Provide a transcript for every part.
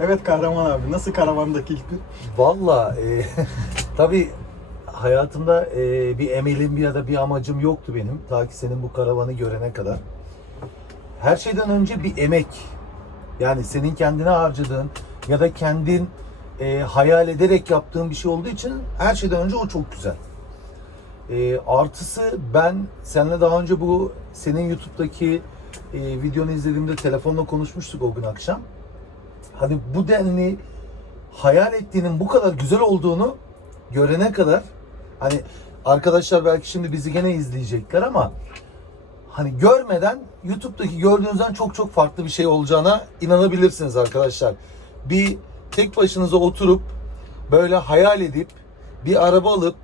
Evet Kahraman abi nasıl karavandaki ilk gün? Valla e, tabii hayatımda e, bir emelim ya da bir amacım yoktu benim. Ta ki senin bu karavanı görene kadar. Her şeyden önce bir emek. Yani senin kendine harcadığın ya da kendin e, hayal ederek yaptığın bir şey olduğu için her şeyden önce o çok güzel. E, artısı ben seninle daha önce bu senin YouTube'daki e, videonu izlediğimde telefonla konuşmuştuk o gün akşam. Hani bu denli hayal ettiğinin bu kadar güzel olduğunu görene kadar hani arkadaşlar belki şimdi bizi gene izleyecekler ama hani görmeden YouTube'daki gördüğünüzden çok çok farklı bir şey olacağına inanabilirsiniz arkadaşlar. Bir tek başınıza oturup böyle hayal edip bir araba alıp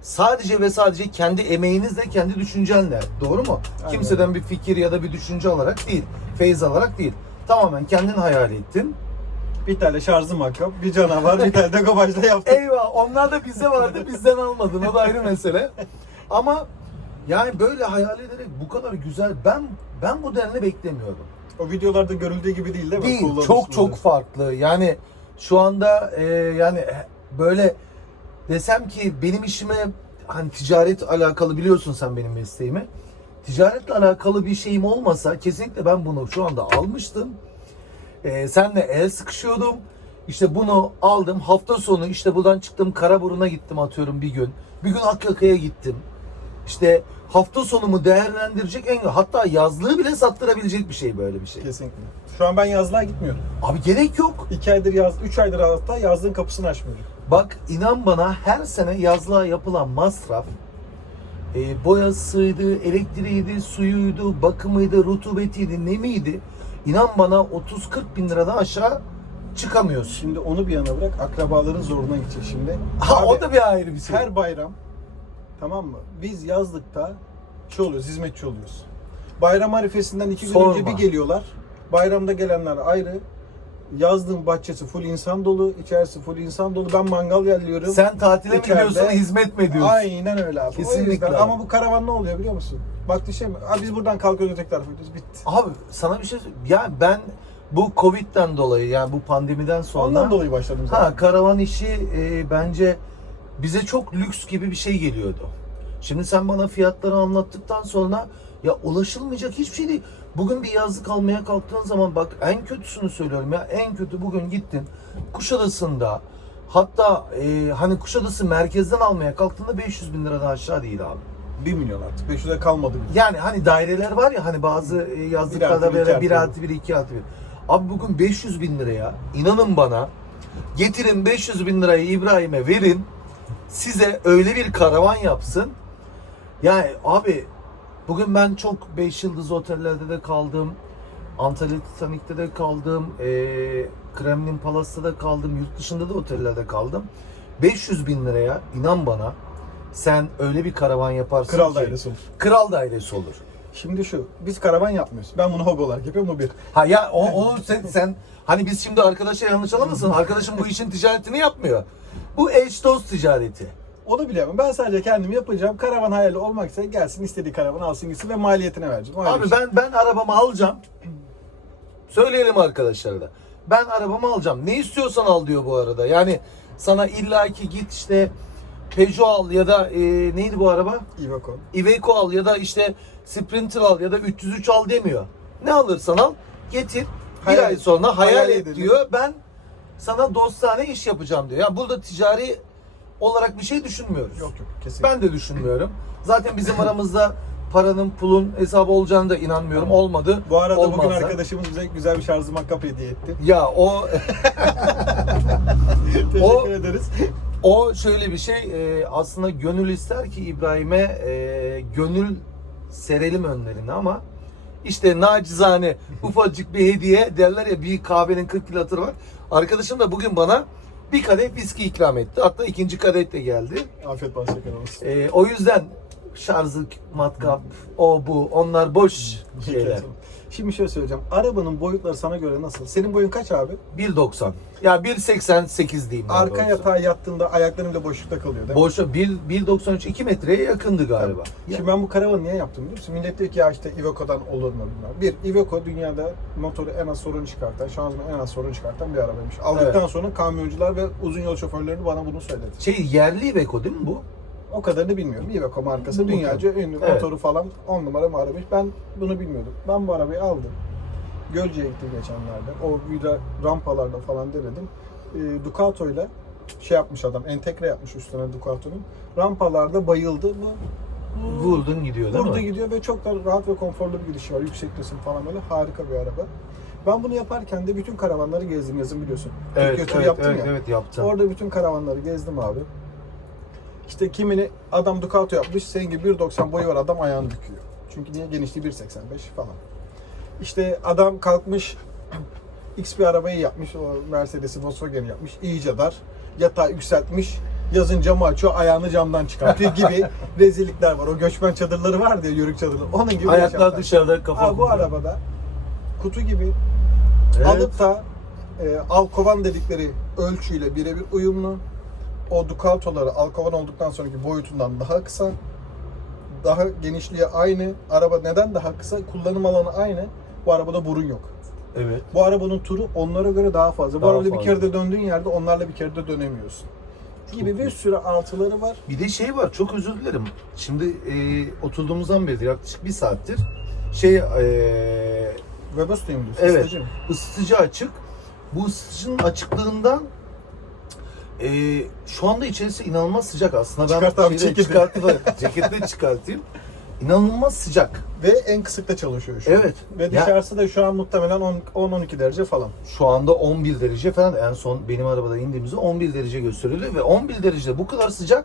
sadece ve sadece kendi emeğinizle, kendi düşüncenle. Doğru mu? Aynen. Kimseden bir fikir ya da bir düşünce alarak değil, feyiz alarak değil. Tamamen kendin hayal ettin. Bir tane şarjı makkap, bir canavar, bir tane de gobajda yaptık. Eyvah onlar da bizde vardı bizden almadın o da ayrı mesele. Ama yani böyle hayal ederek bu kadar güzel ben ben bu denli beklemiyordum. O videolarda görüldüğü gibi değil değil mi? Değil çok çok farklı yani şu anda e, yani böyle desem ki benim işime hani ticaret alakalı biliyorsun sen benim mesleğimi. Ticaretle alakalı bir şeyim olmasa kesinlikle ben bunu şu anda almıştım. Ee, senle el sıkışıyordum. İşte bunu aldım. Hafta sonu işte buradan çıktım Karaburun'a gittim atıyorum bir gün. Bir gün Akyaka'ya gittim. İşte hafta sonumu değerlendirecek en hatta yazlığı bile sattırabilecek bir şey böyle bir şey. Kesinlikle. Şu an ben yazlığa gitmiyorum. Abi gerek yok. 2 aydır yaz, 3 aydır hatta yazlığın kapısını açmıyorum. Bak inan bana her sene yazlığa yapılan masraf e, boyasıydı, elektriğiydi, suyuydu, bakımıydı, rutubetiydi, ne miydi? İnan bana 30-40 bin liradan aşağı çıkamıyorsun. Şimdi onu bir yana bırak, akrabaların zoruna gidecek şimdi. Ha, Abi, o da bir ayrı bir şey. Her bayram, tamam mı? Biz yazlıkta şey oluyoruz, hizmetçi oluyoruz. Bayram arifesinden iki gün Sorma. önce bir geliyorlar. Bayramda gelenler ayrı. Yazlığın bahçesi full insan dolu, içerisi full insan dolu. Ben mangal yerliyorum. Sen tatile mi İçeride- gidiyorsun, hizmet mi ediyorsun? Aynen öyle abi. O Kesinlikle yüzden- abi. Ama bu karavan ne oluyor biliyor musun? Bak şey mi? Abi biz buradan kalkıyoruz öteki tarafa gidiyoruz. Bitti. Abi sana bir şey söyleyeyim. Ya ben bu Covid'den dolayı yani bu pandemiden sonra Ondan dolayı başladım zaten. Ha karavan işi e, bence bize çok lüks gibi bir şey geliyordu. Şimdi sen bana fiyatları anlattıktan sonra ya ulaşılmayacak hiçbir şey değil. Bugün bir yazlık almaya kalktığın zaman bak en kötüsünü söylüyorum ya en kötü bugün gittin Kuşadası'nda hatta e, hani Kuşadası merkezden almaya kalktığında 500 bin liradan aşağı değil abi. 1 milyon artık. 500'e kalmadı bile. Yani hani daireler var ya hani bazı e, Bir yazlıklarda artı bir, böyle iki 1 artı artı 1 2 artı 1. Abi bugün 500 bin liraya inanın bana getirin 500 bin lirayı İbrahim'e verin size öyle bir karavan yapsın. Yani abi bugün ben çok 5 yıldız otellerde de kaldım. Antalya Titanic'te de kaldım. E, Kremlin Palas'ta da kaldım. Yurt dışında da otellerde kaldım. 500 bin liraya inan bana sen öyle bir karavan yaparsın Kral ki- dairesi olur. Kral dairesi olur. Şimdi şu, biz karavan yapmıyoruz. Ben bunu hobi olarak yapıyorum, bu bir. Ha ya o, o sen, sen hani biz şimdi arkadaşa yanlış anlamasın. Arkadaşım bu işin ticaretini yapmıyor. Bu eş dost ticareti. Onu bilemem. Ben sadece kendim yapacağım. Karavan hayali olmak ise gelsin istediği karavanı alsın gitsin ve maliyetine vereceğim. O ayrı Abi bir şey. ben ben arabamı alacağım. Söyleyelim arkadaşlara da. Ben arabamı alacağım. Ne istiyorsan al diyor bu arada. Yani sana illaki git işte Peugeot al ya da e, neydi bu araba? Iveco. Iveco al ya da işte Sprinter al ya da 303 al demiyor. Ne alırsan al getir. Bir Hayal ay et. sonra hayal, Hayal et edelim. diyor. Ben sana dostane iş yapacağım diyor. Ya burada ticari olarak bir şey düşünmüyoruz. Yok yok kesinlikle. Ben de düşünmüyorum. Zaten bizim aramızda paranın pulun hesabı olacağını da inanmıyorum. Olmadı. Bu arada Olmaz bugün da. arkadaşımız bize güzel bir şarjı makkap hediye etti. Ya o Teşekkür O- ederiz. o şöyle bir şey e, aslında gönül ister ki İbrahim'e e, gönül serelim önlerine ama işte nacizane ufacık bir hediye derler ya bir kahvenin 40 kilo hatırı var. Arkadaşım da bugün bana bir kadeh viski ikram etti. Hatta ikinci kadeh de geldi. Afiyet olsun. E, o yüzden şarjlık, matkap, o bu onlar boş şeyler. Şimdi şöyle söyleyeceğim. Arabanın boyutları sana göre nasıl? Senin boyun kaç abi? 1.90. Ya 1.88 diyeyim. Arka doğrusu. yatağa yattığında ayakların bile boşlukta kalıyor değil mi? Boşa 1 1.93 2 metreye yakındı galiba. Ya, Şimdi ben bu karavanı niye yaptım biliyor musun? Millet diyor ki ya işte Iveco'dan olur mu bilmem. Bir, Iveco dünyada motoru en az sorun çıkartan, şanzıman en az sorun çıkartan bir arabaymış. Aldıktan sonra kamyoncular ve uzun yol şoförleri bana bunu söyledi. şey yerli Iveco değil mi bu? O kadarını bilmiyorum. Iveco markası Motor. dünyaca ünlü. Evet. Motoru falan 10 numara mı arabaymış. Ben bunu bilmiyordum. Ben bu arabayı aldım. Gölce'ye gittim geçenlerde. O vira rampalarda falan denedim. E, Ducato ile şey yapmış adam, entegre yapmış üstüne Ducato'nun. Rampalarda bayıldı. Bu Vurdun gidiyor değil Burada mi? gidiyor ve çok da rahat ve konforlu bir gidiş var. Yüksektesin falan böyle. Harika bir araba. Ben bunu yaparken de bütün karavanları gezdim yazın biliyorsun. Evet, evet, yaptım evet, ya. evet yaptım. Orada bütün karavanları gezdim abi. İşte kimini adam Ducato yapmış, senin gibi 1.90 boyu var adam ayağını büküyor. Çünkü niye? Genişliği 1.85 falan. İşte adam kalkmış X bir arabayı yapmış, o Mercedes'i Volkswagen'i yapmış, iyice dar. Yatağı yükseltmiş, yazın camı açıyor, ayağını camdan çıkartıyor gibi rezillikler var. O göçmen çadırları var diye yörük çadırları. Onun gibi Ayaklar yaşamlar. dışarıda kafa. Aa, bu arabada kutu gibi Evet. alıp da e, alkovan dedikleri ölçüyle birebir uyumlu. O Ducato'ları alkovan olduktan sonraki boyutundan daha kısa. Daha genişliği aynı. Araba neden daha kısa? Kullanım alanı aynı. Bu arabada burun yok. Evet. Bu arabanın turu onlara göre daha fazla. Bu Daha arabada bir fazla. kere de döndüğün yerde onlarla bir kere de dönemiyorsun. gibi bir sürü artıları var. Bir de şey var çok özür dilerim. Şimdi e, oturduğumuzdan beri yaklaşık bir saattir şey e, Webasto'yu mu diyorsun? Evet. Isıtıcı mı? ısıtıcı açık. Bu ısıtıcının açıklığından e, şu anda içerisi inanılmaz sıcak aslında. Ben Çıkart abi, ceketi. çıkartayım, ceketi de çıkartayım. İnanılmaz sıcak. Ve en kısıkta çalışıyor şu an. Evet. Ve dışarısı da şu an muhtemelen 10 10-12 derece falan. Şu anda 11 derece falan en son benim arabada indiğimizde 11 derece gösteriyordu ve 11 derecede bu kadar sıcak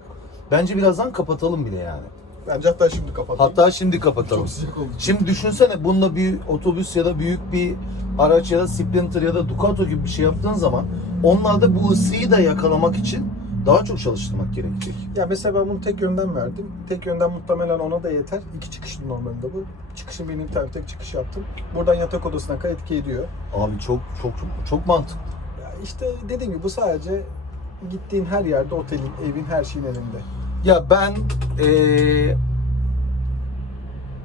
bence birazdan kapatalım bile yani. Bence hatta şimdi kapatayım. Hatta şimdi kapatalım. çok oldu. Şimdi düşünsene bununla bir otobüs ya da büyük bir araç ya da Sprinter ya da Ducato gibi bir şey yaptığın zaman onlarda bu ısıyı da yakalamak için daha çok çalıştırmak gerekecek. Ya mesela ben bunu tek yönden verdim. Tek yönden muhtemelen ona da yeter. İki çıkışlı normalde bu. Çıkışın benim bir tane tek çıkış yaptım. Buradan yatak odasına kadar etki ediyor. Abi çok çok çok, çok mantıklı. Ya işte dediğim gibi bu sadece gittiğin her yerde otelin, evin, her şeyin elinde. Ya ben eee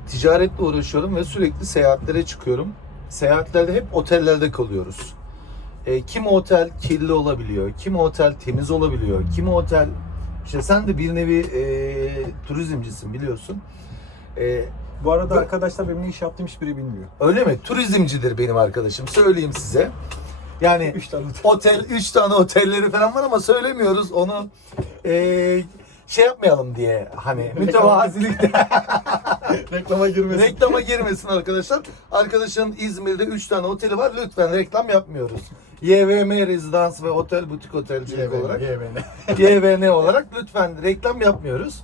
ticaretle uğraşıyorum ve sürekli seyahatlere çıkıyorum. Seyahatlerde hep otellerde kalıyoruz. E, kimi otel kirli olabiliyor, kimi otel temiz olabiliyor, kimi otel işte sen de bir nevi eee, turizmcisin biliyorsun. E, Bu arada Ve- arkadaşlar benim ne iş yaptığım hiçbiri bilmiyor. öyle mi? Turizmcidir benim arkadaşım. Söyleyeyim size. Yani Üç tane otel. otel, üç tane otelleri falan var ama söylemiyoruz. Onu eee, şey yapmayalım diye hani mütevazilikte Reklama girmesin. reklama girmesin arkadaşlar. Arkadaşın İzmir'de 3 tane oteli var. Lütfen reklam yapmıyoruz. YVM Rezidans ve Otel Butik Otelcilik olarak. YVN olarak lütfen reklam yapmıyoruz.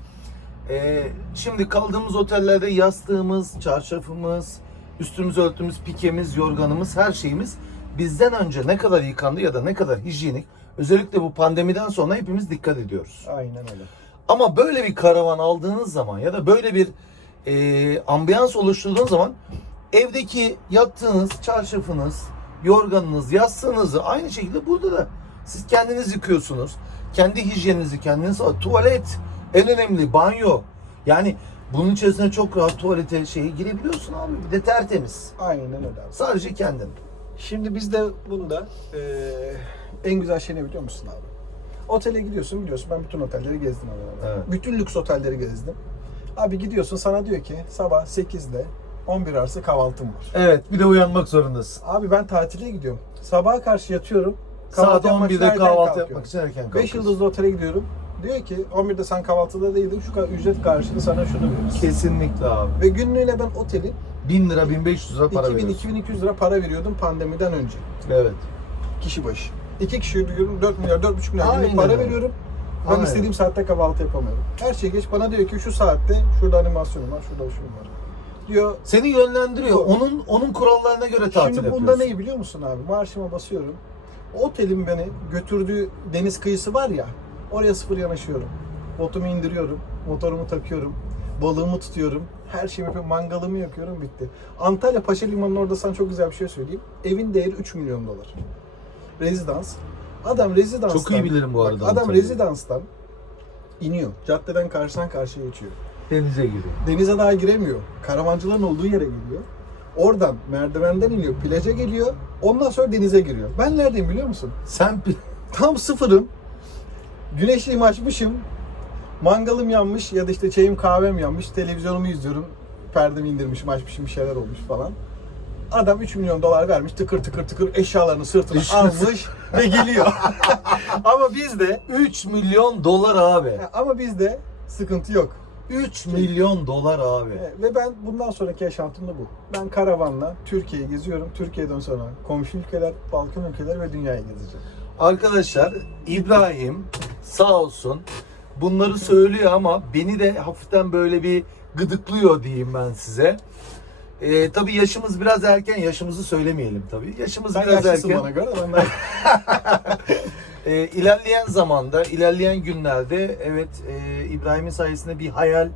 Ee, şimdi kaldığımız otellerde yastığımız, çarşafımız, üstümüzü örtümüz, pikemiz, yorganımız, her şeyimiz bizden önce ne kadar yıkandı ya da ne kadar hijyenik. Özellikle bu pandemiden sonra hepimiz dikkat ediyoruz. Aynen öyle. Ama böyle bir karavan aldığınız zaman ya da böyle bir e, ambiyans oluşturduğunuz zaman evdeki yattığınız çarşafınız, yorganınız, yastığınızı aynı şekilde burada da siz kendiniz yıkıyorsunuz. Kendi hijyeninizi kendiniz tuvalet en önemli banyo. Yani bunun içerisine çok rahat tuvalete şeyi girebiliyorsun abi. Bir de tertemiz. Aynen öyle abi. Sadece kendin. Şimdi biz de bunda eee, en güzel şey ne biliyor musun abi? Otele gidiyorsun biliyorsun ben bütün otelleri gezdim abi. Evet. Bütün lüks otelleri gezdim. Abi gidiyorsun sana diyor ki sabah 8'de 11 arası kahvaltım var. Evet bir de uyanmak zorundasın. Abi ben tatile gidiyorum. Sabaha karşı yatıyorum. Saat yapmak için 11'de erken kahvaltı yapmak için erken 5 kalkıyorsun. yıldızlı otele gidiyorum. Diyor ki 11'de sen kahvaltıda değildin şu kadar ücret karşılığı sana şunu veririz. Kesinlikle abi. Ve günlüğüne ben otelin 1000 lira 1500 lira para veriyorsun. 2000-2200 lira para veriyordum pandemiden önce. Evet. Kişi başı. İki kişi yürüyorum 4 milyar 4,5 milyar Aynen günlük para veriyorum. Ben Aynen. istediğim saatte kahvaltı yapamıyorum. Her şey geç bana diyor ki şu saatte şurada animasyonum var, şurada şunum var. Diyor. Seni yönlendiriyor. Onun onun kurallarına göre tatil Şimdi yapıyorsun. bunda neyi biliyor musun abi? Marşıma basıyorum. Otelin beni götürdüğü deniz kıyısı var ya. Oraya sıfır yanaşıyorum. Botumu indiriyorum. Motorumu takıyorum. Balığımı tutuyorum. Her şeyimi yapıyorum. Mangalımı yakıyorum. Bitti. Antalya Paşa Limanı'nın orada sana çok güzel bir şey söyleyeyim. Evin değeri 3 milyon dolar. Rezidans. Adam rezidanstan... Çok iyi bilirim bu Bak, arada Adam Antalya'yı. rezidanstan iniyor. Caddeden karşıdan karşıya geçiyor. Denize giriyor. Denize daha giremiyor. Karavancıların olduğu yere gidiyor. Oradan merdivenden iniyor, plaja geliyor. Ondan sonra denize giriyor. Ben neredeyim biliyor musun? Sen pi- Tam sıfırım. Güneşliğimi açmışım. Mangalım yanmış ya da işte çayım kahvem yanmış. Televizyonumu izliyorum. Perdemi indirmişim, açmışım bir şeyler olmuş falan. Adam 3 milyon dolar vermiş tıkır tıkır tıkır eşyalarını sırtına almış ve geliyor. ama bizde 3 milyon dolar abi. ama bizde sıkıntı yok. 3 milyon dolar abi. Ve ben bundan sonraki yaşantım da bu. Ben karavanla Türkiye'yi geziyorum. Türkiye'den sonra komşu ülkeler, Balkan ülkeleri ve dünyayı gezeceğim. Arkadaşlar İbrahim sağ olsun bunları söylüyor ama beni de hafiften böyle bir gıdıklıyor diyeyim ben size. Ee, tabii yaşımız biraz erken, yaşımızı söylemeyelim tabii. Yaşımız Sen biraz erken. bana göre ben de Ee, ilerleyen zamanda, ilerleyen günlerde evet e, İbrahim'in sayesinde bir hayal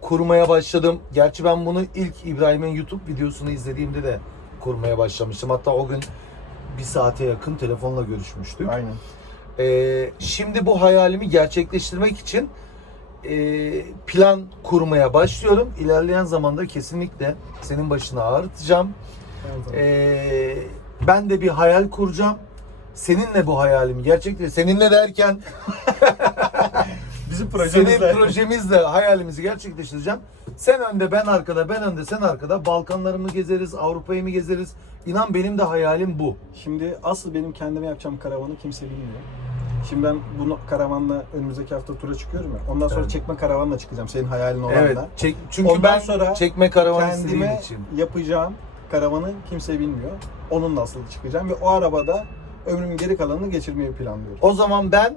kurmaya başladım. Gerçi ben bunu ilk İbrahim'in YouTube videosunu izlediğimde de kurmaya başlamıştım. Hatta o gün bir saate yakın telefonla görüşmüştük. Aynen. Ee, şimdi bu hayalimi gerçekleştirmek için e, plan kurmaya başlıyorum. İlerleyen zamanda kesinlikle senin başına ağrıtacağım. Ee, ben de bir hayal kuracağım. Seninle bu hayalimi gerçekleştireceğim. Seninle derken Bizim senin projemizde. projemizle hayalimizi gerçekleştireceğim. Sen önde, ben arkada, ben önde, sen arkada. Balkanları mı gezeriz, Avrupa'yı mı gezeriz? İnan benim de hayalim bu. Şimdi asıl benim kendime yapacağım karavanı kimse bilmiyor. Şimdi ben bunu karavanla önümüzdeki hafta tura çıkıyorum ya. Ondan sonra Evet. çekme karavanla çıkacağım senin hayalin olanla. Evet. Çek, çünkü Ondan ben sonra çekme karavan istediğim Kendime için. yapacağım karavanı kimse bilmiyor. Onunla asıl çıkacağım ve o arabada ömrümün geri kalanını geçirmeyi planlıyorum. O zaman ben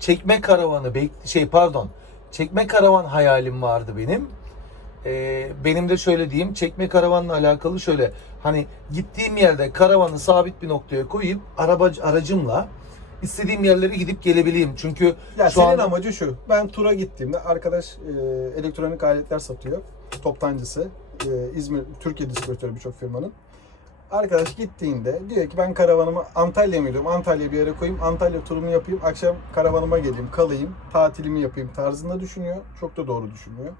çekme karavanı bek- şey pardon çekme karavan hayalim vardı benim. Ee, benim de şöyle diyeyim çekme karavanla alakalı şöyle hani gittiğim yerde karavanı sabit bir noktaya koyup araba aracımla istediğim yerlere gidip gelebileyim. Çünkü Ya şu senin an amacı şu. Ben tura gittiğimde arkadaş e, elektronik aletler satıyor. Toptancısı. E, İzmir, Türkiye distribütörü birçok firmanın. Arkadaş gittiğinde diyor ki ben karavanımı Antalya'ya mı gidiyorum? Antalya'ya bir yere koyayım. Antalya turumu yapayım. Akşam karavanıma geleyim, kalayım. Tatilimi yapayım tarzında düşünüyor. Çok da doğru düşünüyor.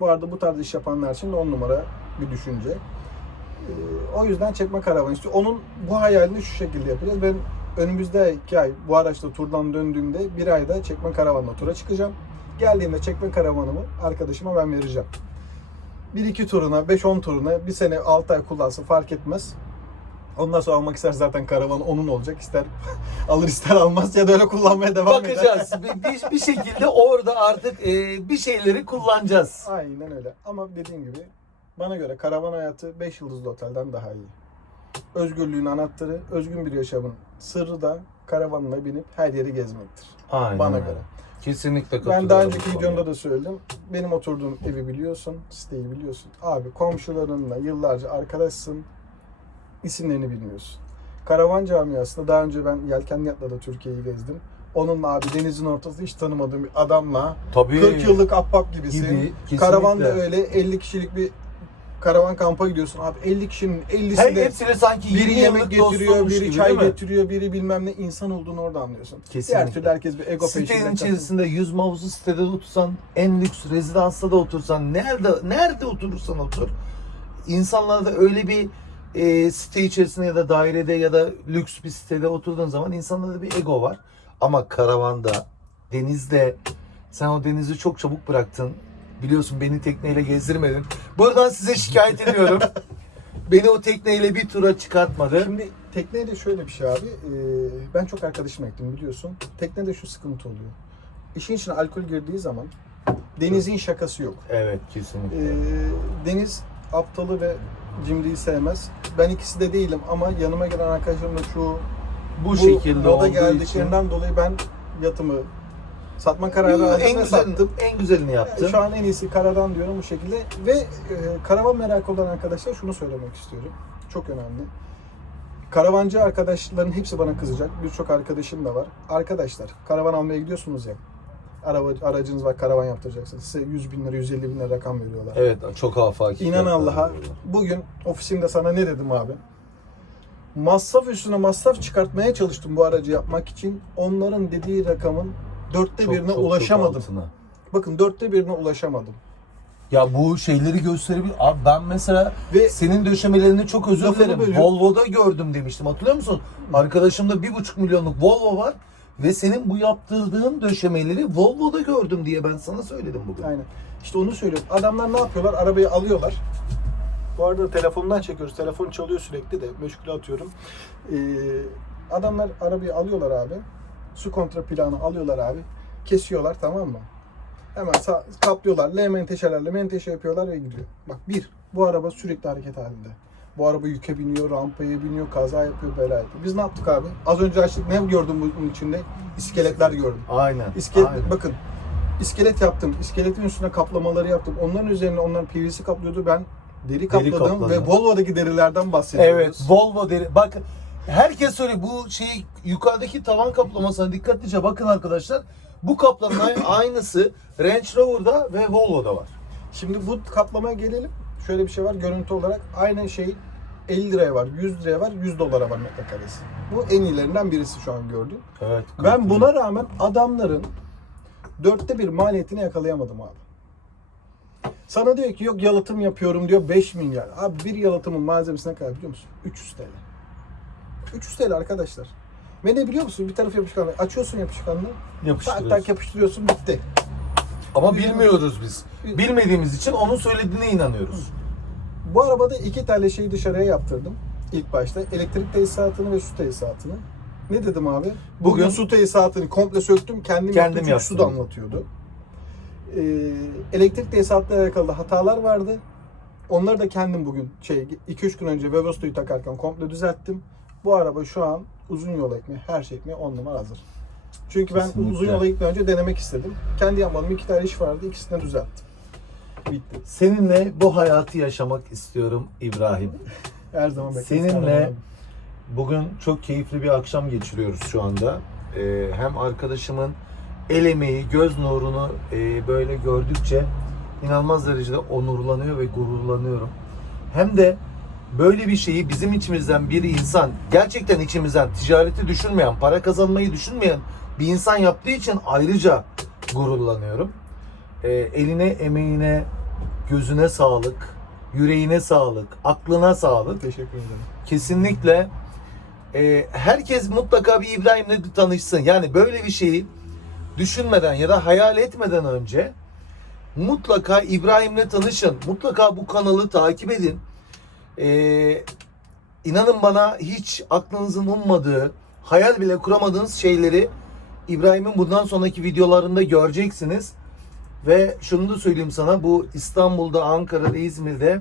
Bu arada bu tarz iş yapanlar için de on numara bir düşünce. E, o yüzden çekme karavan istiyor. Onun bu hayalini şu şekilde yapacağız. Ben önümüzdeki ay bu araçla turdan döndüğümde bir ayda çekme karavanla tura çıkacağım. Geldiğimde çekme karavanımı arkadaşıma ben vereceğim. 1-2 turuna, 5-10 turuna, bir sene 6 ay kullansın fark etmez. Ondan sonra almak ister zaten karavan onun olacak. İster alır ister almaz ya da öyle kullanmaya devam eder. bakacağız. bir, bir, bir şekilde orada artık e, bir şeyleri kullanacağız. Aynen öyle. Ama dediğim gibi bana göre karavan hayatı 5 yıldızlı otelden daha iyi. Özgürlüğün anahtarı, özgün bir yaşamın sırrı da karavanla binip her yeri gezmektir. Aynen. Bana göre. Kesinlikle katılıyorum. Ben daha önceki videomda da söyledim. Benim oturduğum evi biliyorsun, siteyi biliyorsun. Abi komşularınla yıllarca arkadaşsın, isimlerini bilmiyorsun. Karavan camiasında daha önce ben Yelkenli Yat'la da Türkiye'yi gezdim. Onunla abi denizin ortasında hiç tanımadığım bir adamla Tabii. 40 yıllık ahbap gibisin. Gibi, kesinlikle. Karavan da öyle 50 kişilik bir karavan kampa gidiyorsun abi 50 kişinin 50'si Her de hepsine sanki biri 20 yemek yıllık getiriyor, dostluğumuş biri gibi, çay değil mi? getiriyor, biri bilmem ne insan olduğunu orada anlıyorsun. Kesinlikle. Diğer türlü herkes bir ego peşinde. Sitenin takılıyor. içerisinde 100 mavzu sitede de otursan, en lüks rezidansta da otursan, nerede nerede oturursan otur. İnsanlarda öyle bir e, site içerisinde ya da dairede ya da lüks bir sitede oturduğun zaman insanlarda bir ego var. Ama karavanda, denizde sen o denizi çok çabuk bıraktın. Biliyorsun beni tekneyle gezdirmedin. Buradan size şikayet ediyorum. beni o tekneyle bir tura çıkartmadı. Şimdi tekneyle şöyle bir şey abi. e, ben çok arkadaşım ektim biliyorsun. Teknede şu sıkıntı oluyor. İşin içine alkol girdiği zaman denizin şakası yok. Evet kesinlikle. E, deniz aptalı ve cimriyi sevmez. Ben ikisi de değilim ama yanıma gelen arkadaşlarım da çoğu bu, şekilde moda olduğu için dolayı ben yatımı satma kararı aldım en ve güzelini, sattım. en güzelini yaptın. Şu an en iyisi karadan diyorum bu şekilde. Ve e, karavan merakı olan arkadaşlar şunu söylemek istiyorum. Çok önemli. Karavancı arkadaşların hepsi bana kızacak. Birçok arkadaşım da var. Arkadaşlar karavan almaya gidiyorsunuz ya. Araba, aracınız var karavan yaptıracaksınız. Size 100 bin lira 150 bin lira rakam veriyorlar. Evet çok afaki. İnan fiyatlar Allah'a veriyorlar. bugün ofisimde sana ne dedim abi? Masraf üstüne masraf çıkartmaya çalıştım bu aracı yapmak için. Onların dediği rakamın dörtte Çok, birine çok, çok ulaşamadım. altına. Bakın dörtte birine ulaşamadım. Ya bu şeyleri gösterebilir. Abi ben mesela Ve senin döşemelerini çok özür dilerim. Volvo'da gördüm demiştim. Hatırlıyor musun? Arkadaşımda bir buçuk milyonluk Volvo var ve senin bu yaptırdığın döşemeleri Volvo'da gördüm diye ben sana söyledim bugün. Aynen. İşte onu söylüyorum. Adamlar ne yapıyorlar? Arabayı alıyorlar. Bu arada telefondan çekiyoruz. Telefon çalıyor sürekli de. Meşgule atıyorum. Ee, adamlar arabayı alıyorlar abi. Su kontra planı alıyorlar abi. Kesiyorlar tamam mı? Hemen sağ, kaplıyorlar. L menteşelerle menteşe yapıyorlar ve gidiyor. Bak bir, bu araba sürekli hareket halinde. Bu araba yüke biniyor, rampaya biniyor, kaza yapıyor, bela yapıyor. Biz ne yaptık abi? Az önce açtık. Ne gördüm bunun içinde? İskeletler gördüm. Aynen. İskelet, aynen. bakın iskelet yaptım. İskeletin üstüne kaplamaları yaptım. Onların üzerine onlar PVC kaplıyordu. Ben deri kapladım kapladım. ve Volvo'daki derilerden bahsediyoruz. Evet, Volvo deri. Bak herkes söyle bu şey yukarıdaki tavan kaplamasına dikkatlice bakın arkadaşlar. Bu kaplamanın aynı- aynısı Range Rover'da ve Volvo'da var. Şimdi bu kaplamaya gelelim. Şöyle bir şey var. Görüntü olarak aynı şey 50 liraya var, 100 liraya var, 100 dolara var metrekaresi. Bu en iyilerinden birisi şu an gördüğüm. Evet. Ben buna rağmen adamların dörtte bir maliyetini yakalayamadım abi. Sana diyor ki yok yalıtım yapıyorum diyor 5 milyar. Abi bir yalıtımın malzemesine kadar biliyor musun? 300 TL. 300 TL arkadaşlar. Ve ne biliyor musun? Bir tarafı yapışkanlığı. Açıyorsun yapışkanlığı. Tak yapıştırıyoruz. tak yapıştırıyorsun bitti. Ama bilmiyoruz biz. Bilmediğimiz için onun söylediğine inanıyoruz. Bu arabada iki tane şeyi dışarıya yaptırdım. İlk başta elektrik tesisatını ve su tesisatını. Ne dedim abi? Bugün, Bugün- su tesisatını komple söktüm. Kendim, Kendim yaptım çünkü su yaptım. damlatıyordu. Ee, elektrik tesisatla alakalı hatalar vardı. Onları da kendim bugün şey 2-3 gün önce Webasto'yu takarken komple düzelttim. Bu araba şu an uzun yola gitmeye, her şey gitmeye 10 numara hazır. Çünkü ben Kesinlikle. uzun yola gitmeden önce denemek istedim. Kendi yapmadığım iki tane iş vardı. İkisini de düzelttim. Bitti. Seninle bu hayatı yaşamak istiyorum İbrahim. Her zaman bekleriz. Seninle bugün çok keyifli bir akşam geçiriyoruz şu anda. Ee, hem arkadaşımın el emeği, göz nurunu e, böyle gördükçe inanılmaz derecede onurlanıyor ve gururlanıyorum. Hem de böyle bir şeyi bizim içimizden bir insan, gerçekten içimizden ticareti düşünmeyen, para kazanmayı düşünmeyen bir insan yaptığı için ayrıca gururlanıyorum. Ee, eline, emeğine, gözüne sağlık, yüreğine sağlık, aklına sağlık. Teşekkür ederim. Kesinlikle e, herkes mutlaka bir İbrahim'le bir tanışsın. Yani böyle bir şeyi düşünmeden ya da hayal etmeden önce mutlaka İbrahim'le tanışın. Mutlaka bu kanalı takip edin. E, inanın bana hiç aklınızın ummadığı, hayal bile kuramadığınız şeyleri İbrahim'in bundan sonraki videolarında göreceksiniz. Ve şunu da söyleyeyim sana bu İstanbul'da, Ankara'da, İzmir'de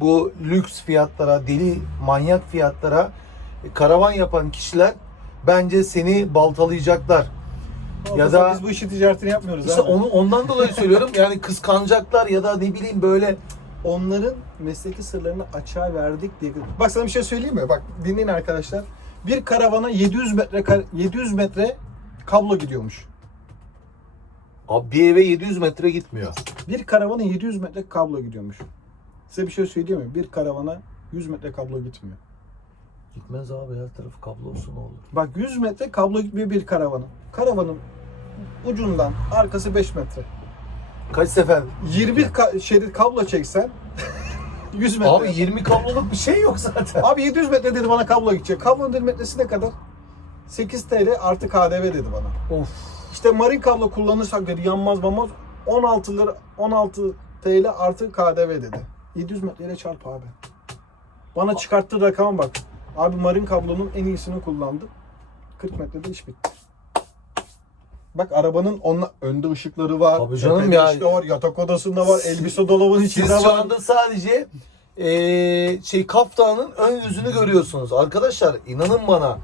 bu lüks fiyatlara, deli manyak fiyatlara karavan yapan kişiler bence seni baltalayacaklar. Ya da biz bu işi ticaretini yapmıyoruz İşte abi. onu ondan dolayı söylüyorum. Yani kıskanacaklar ya da ne bileyim böyle Onların mesleki sırlarını açığa verdik diye. Bak sana bir şey söyleyeyim mi? Bak dinleyin arkadaşlar. Bir karavana 700 metre kar- 700 metre kablo gidiyormuş. abi bir eve 700 metre gitmiyor. Bir karavana 700 metre kablo gidiyormuş. Size bir şey söyleyeyim mi? Bir karavana 100 metre kablo gitmiyor. Gitmez abi her tarafı kablo olsun ne olur. Bak 100 metre kablo gitmiyor bir karavana. Karavanın ucundan arkası 5 metre. Kaç sefer? 20 ka- şerit kablo çeksen 100 metre. Abi 20 kabloluk bir şey yok zaten. Abi 700 metre dedi bana kablo gidecek. Kablonun metresi ne kadar? 8 TL artı KDV dedi bana. Of. İşte marin kablo kullanırsak dedi yanmaz mamaz 16 lira 16 TL artı KDV dedi. 700 metreyle çarp abi. Bana çıkarttığı rakama bak. Abi marin kablonun en iyisini kullandım. 40 metrede iş bitti. Bak arabanın onunla önde ışıkları var. Tabii canım ya. işte var, yatak odasında var, elbise dolabının içinde Siz şu var. anda sadece eee şey kaftanın ön yüzünü görüyorsunuz. Arkadaşlar inanın bana.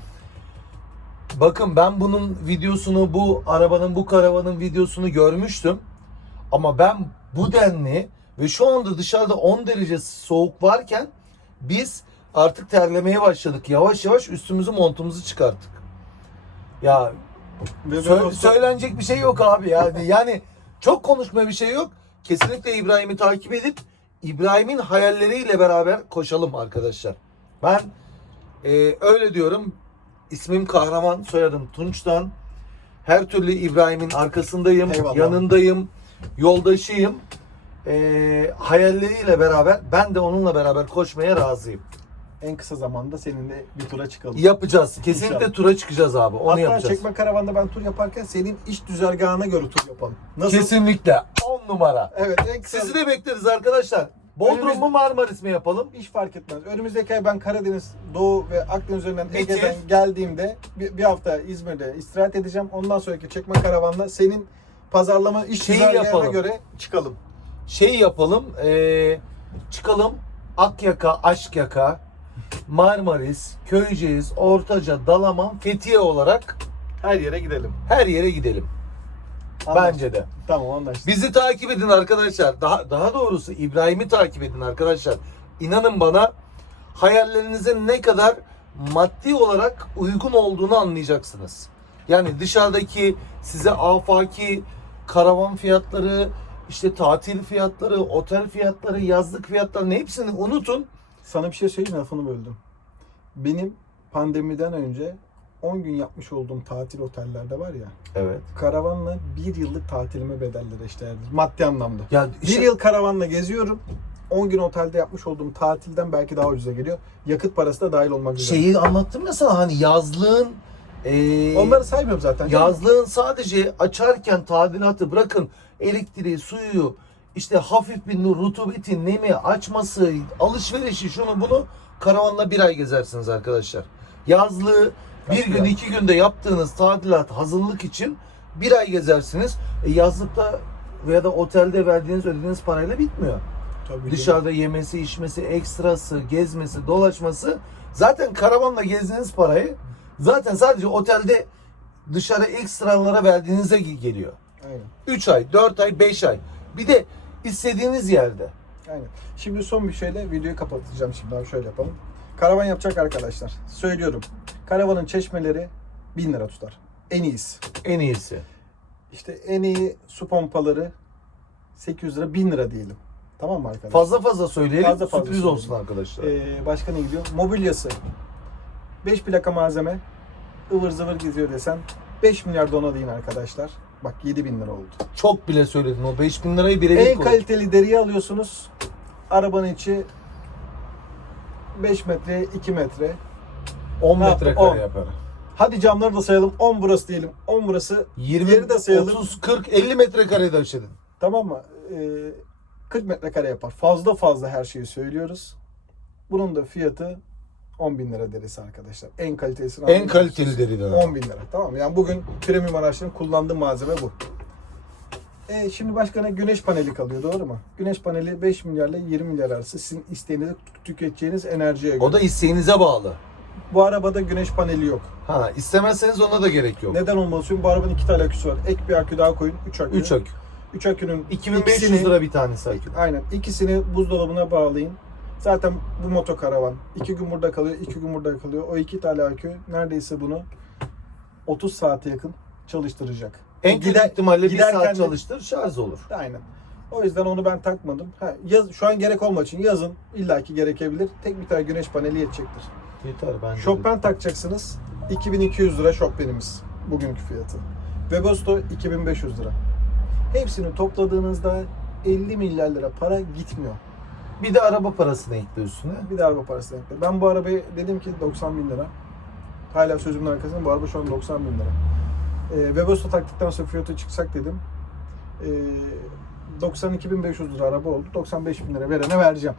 Bakın ben bunun videosunu, bu arabanın, bu karavanın videosunu görmüştüm. Ama ben bu denli ve şu anda dışarıda 10 derece soğuk varken biz artık terlemeye başladık. Yavaş yavaş üstümüzü montumuzu çıkarttık. Ya Ve Sö- söylenecek bir şey yok abi yani. Yani çok konuşmaya bir şey yok. Kesinlikle İbrahim'i takip edip İbrahim'in hayalleriyle beraber koşalım arkadaşlar. Ben e, öyle diyorum. İsmim Kahraman, soyadım Tunç'tan. Her türlü İbrahim'in arkasındayım, Eyvallah. yanındayım, yoldaşıyım. E, hayalleriyle beraber ben de onunla beraber koşmaya razıyım. En kısa zamanda seninle bir tura çıkalım. Yapacağız. Kesinlikle İnşallah. tura çıkacağız abi. Onu Hatta yapacağız. çekme karavanda ben tur yaparken senin iş düzergahına göre tur yapalım. Nasıl? Kesinlikle. 10 numara. Evet en kısa. Sizi de bekleriz arkadaşlar. Bodrum Önümüz- mu Marmaris mi yapalım? Hiç fark etmez. Önümüzdeki ay ben Karadeniz, Doğu ve Akdeniz üzerinden Bitir. Ege'den geldiğimde bir, bir hafta İzmir'de istirahat edeceğim. Ondan sonraki çekme karavanla senin pazarlama iş Şeyi düzergahına yapalım. göre çıkalım. Şey yapalım. eee, çıkalım. Akyaka, Aşkyaka, Marmaris, Köyceğiz, Ortaca, Dalaman, Fethiye olarak Her yere gidelim. her yere gidelim. Anlaştık. Bence de. Tamam anlaştık. Bizi takip edin arkadaşlar. Daha daha doğrusu İbrahim'i takip edin arkadaşlar. İnanın bana hayallerinizin ne kadar maddi olarak uygun olduğunu anlayacaksınız. Yani dışarıdaki size afaki karavan fiyatları, işte tatil fiyatları, otel fiyatları, yazlık fiyatlarını hepsini unutun. Sana bir şey söyleyeyim mi? Lafını böldüm. Benim pandemiden önce 10 gün yapmış olduğum tatil otellerde var ya Evet. karavanla bir yıllık tatilime bedelleri eşdeğerdir. Maddi anlamda. Ya Bir işte- yıl karavanla geziyorum. 10 gün otelde yapmış olduğum tatilden belki daha ucuza geliyor. Yakıt parası da dahil olmak üzere. şeyi anlattım ya sana hani yazlığın eee, Onları saymıyorum zaten. Yazlığın sadece açarken tadilatı bırakın elektriği, suyu, işte hafif bir rutubeti, nemi, açması, alışverişi şunu bunu karavanla bir ay gezersiniz arkadaşlar. Yazlığı bir gün iki günde yaptığınız tadilat hazırlık için bir ay gezersiniz. E, yazlıkta veya da otelde verdiğiniz ödediğiniz parayla bitmiyor. Tabii. Dışarıda yemesi, içmesi, ekstrası, gezmesi, dolaşması. Zaten karavanla gezdiğiniz parayı zaten sadece otelde dışarı ekstralara verdiğinize ge- geliyor. Aynen. 3 ay, 4 ay, 5 ay. Bir de istediğiniz yerde. Aynen. Şimdi son bir şeyle videoyu kapatacağım şimdi abi şöyle yapalım. Karavan yapacak arkadaşlar. Söylüyorum. Karavanın çeşmeleri 1000 lira tutar. En iyisi. En iyisi. İşte en iyi su pompaları 800 lira 1000 lira diyelim. Tamam mı arkadaşlar? Fazla fazla söyleyelim. Fazla fazla sürpriz söyleyelim. olsun arkadaşlar. Ee, başka ne gidiyor? Mobilyası. 5 plaka malzeme. ıvır zıvır gidiyor desen 5 milyar dona deyin arkadaşlar. Bak 7 bin lira oldu. Çok bile söyledin. O 5000 lirayı birebir En koy. kaliteli deriyi alıyorsunuz. Arabanın içi 5 metre, 2 metre. 10 Ne yaptı? metrekare yapar. Hadi camları da sayalım. 10 burası diyelim. 10 burası. 20, Yeri de sayalım. 30, 40, 50 metrekare de aşırdın. Tamam mı? Ee, 40 metrekare yapar. Fazla fazla her şeyi söylüyoruz. Bunun da fiyatı 10 bin lira derisi arkadaşlar. En kalitesini En kaliteli deriden. 10 bin lira. Tamam mı? Yani bugün premium araçların kullandığı malzeme bu. E, şimdi başkana güneş paneli kalıyor doğru mu? Güneş paneli 5 milyarla 20 milyar arası sizin isteğinize tü- tüketeceğiniz enerjiye göre. O da isteğinize bağlı. Bu arabada güneş paneli yok. Ha istemezseniz ona da gerek yok. Neden olmasın? Bu arabanın iki tane aküsü var. Ek bir akü daha koyun. 3 akü. 3 akü. 3 akünün 2500 ikisini- lira bir tanesi akü. Aynen. İkisini buzdolabına bağlayın. Zaten bu motokaravan. iki gün burada kalıyor, iki gün burada kalıyor. O iki tane akü neredeyse bunu 30 saate yakın çalıştıracak. En kötü Gider- ihtimalle bir giderken saat de- çalıştır şarj olur. Aynen. O yüzden onu ben takmadım. Ha, yaz, şu an gerek olmadığı için yazın illaki gerekebilir. Tek bir tane güneş paneli yetecektir. Yeter bence. de. Şokben takacaksınız. 2200 lira şokbenimiz. Bugünkü fiyatı. Webasto 2500 lira. Hepsini topladığınızda 50 milyar lira para gitmiyor. Bir de araba parasını ekle üstüne. Bir de araba parası ekle. Ben bu arabayı dedim ki 90 bin lira. Hala sözümün arkasında bu araba şu an 90 bin lira. Ee, Webasto taktıktan sonra fiyatı çıksak dedim. Ee, 92.500 lira araba oldu. 95 bin lira verene vereceğim.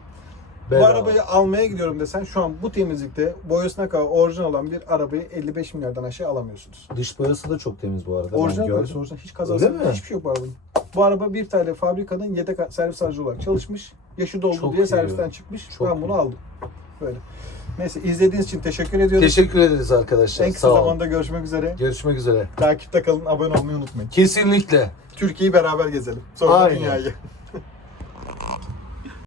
Bedava. Bu arabayı almaya gidiyorum desen şu an bu temizlikte boyasına kadar orijinal olan bir arabayı 55 milyardan aşağı alamıyorsunuz. Dış boyası da çok temiz bu arada. Orijinal boyası orijinal. Hiç kazası hiçbir şey yok bu arabanın. Bu araba bir tane fabrikanın yedek servis aracı olarak çalışmış. Yaşı doldu Çok diye iyi. servisten çıkmış. Çok ben bunu iyi. aldım. Böyle. Neyse izlediğiniz için teşekkür ediyorum. Teşekkür ederiz arkadaşlar. en Sağ kısa olun. zamanda görüşmek üzere. Görüşmek üzere. Takipte kalın, abone olmayı unutmayın. Kesinlikle. Türkiye'yi beraber gezelim. Sonra Aynen. dünyayı.